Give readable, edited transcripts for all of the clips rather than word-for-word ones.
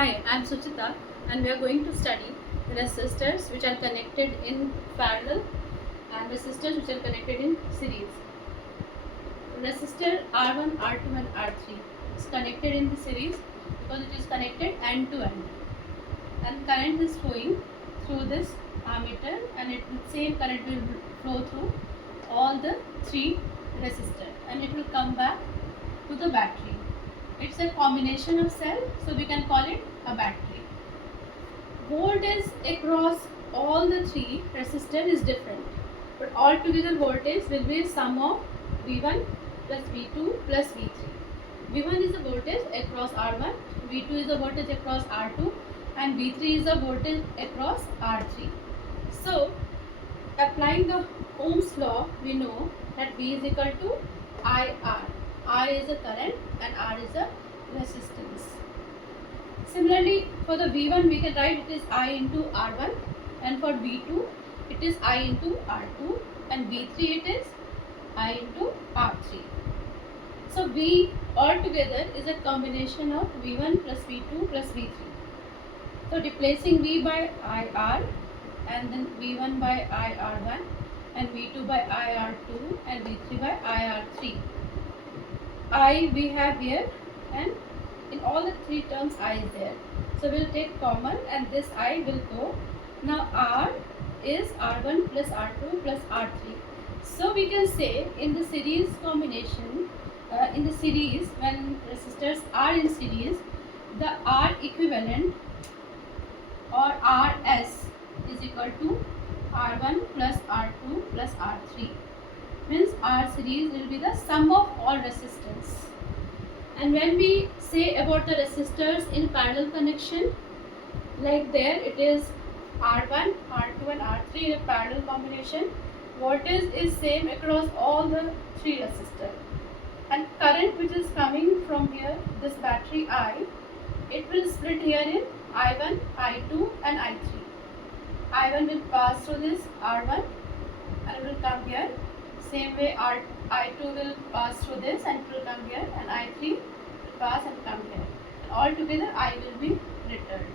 Hi, I am Suchita and we are going to study resistors which are connected in parallel and resistors which are connected in series. Resistor R1, R2 and R3 is connected in the series because it is connected end to end, and current is flowing through this ammeter, and same current will flow through all the three resistors and it will come back to the battery. It's a combination of cell, so we can call it a battery. Voltage across all the three resistors is different, but altogether voltage will be a sum of V1 plus V2 plus V3. V1 is the voltage across R1, V2 is the voltage across R2 and V3 is the voltage across R3. So, applying the Ohm's law, we know that V is equal to IR. R is the current and R is the resistance. Similarly, for the V1 we can write it is I into R1, and for V2 it is I into R2, and V3 it is I into R3. So V altogether is a combination of V1 plus V2 plus V3. So replacing V by IR and then V1 by IR1 and V2 by IR2 and V3 by IR3. I we have here, and in all the three terms I is there. So we will take common and this I will go. Now R is R1 plus R2 plus R3. So we can say in the series combination, in the series when resistors are in series, the R equivalent or RS is equal to R1 plus R2 plus R3. Means R series will be the sum of all resistance. And when we say about the resistors in parallel connection, like there it is R1, R2 and R3 in a parallel combination, voltage is same across all the three resistors, and current which is coming from here, this battery I, it will split here in I1, I2 and I3. I1 will pass through this R1 and it will come here. Same way I2 will pass through this and it will come here, and I3 will pass and come here. And all together I will be returned.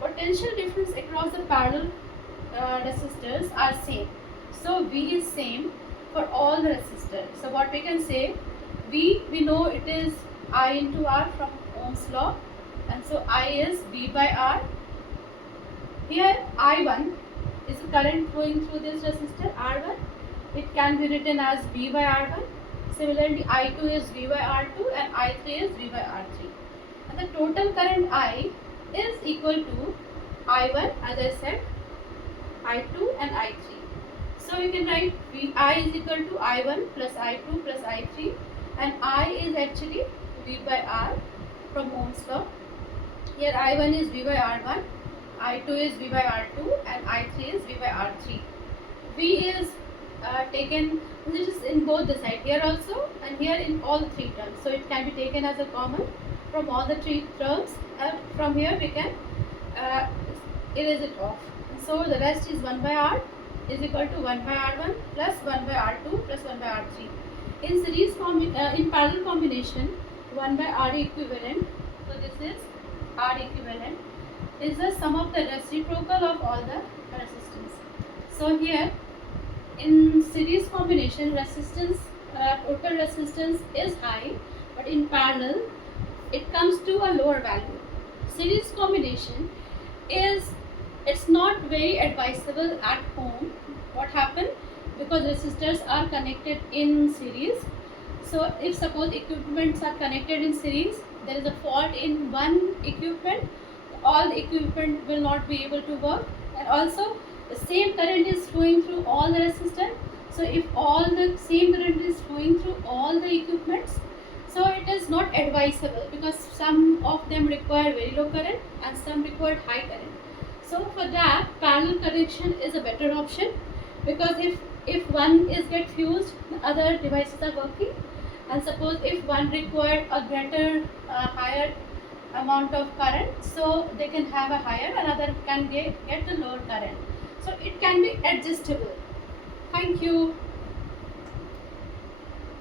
Potential difference across the parallel resistors are same. So V is same for all the resistors. So what we can say, V we know it is I into R from Ohm's law, and so I is V by R. Here I1 is the current flowing through this resistor R1. It can be written as V by R1. Similarly, I2 is V by R2 and I3 is V by R3. And the total current I is equal to I1, as I said, I2 and I3. So you can write I is equal to I1 plus I2 plus I3, and I is actually V by R from Ohm's law. Here I1 is V by R1, I2 is V by R2 and I3 is V by R3. V is taken, this is in both the side, here also and here in all the three terms. So it can be taken as a common from all the three terms. From here we can erase it off. And so the rest is 1 by R is equal to 1 by R1 plus 1 by R2 plus 1 by R3. In series in parallel combination, 1 by R equivalent, so this is R equivalent, is the sum of the reciprocal of all the resistance. So here in series combination, resistance, total resistance is high, but in parallel it comes to a lower value. Series combination is, it's not very advisable at home. What happened? Because resistors are connected in series. So if suppose equipments are connected in series, there is a fault in one equipment, all the equipment will not be able to work, and also the same current is flowing through all the resistors. So if all the same current is flowing through all the equipments, so it is not advisable because some of them require very low current and some require high current. So for that, parallel connection is a better option, because if one is get fused, the other devices are working, and suppose if one required a greater higher amount of current, so they can have a higher, another can get the lower current. So it can be adjustable. Thank you.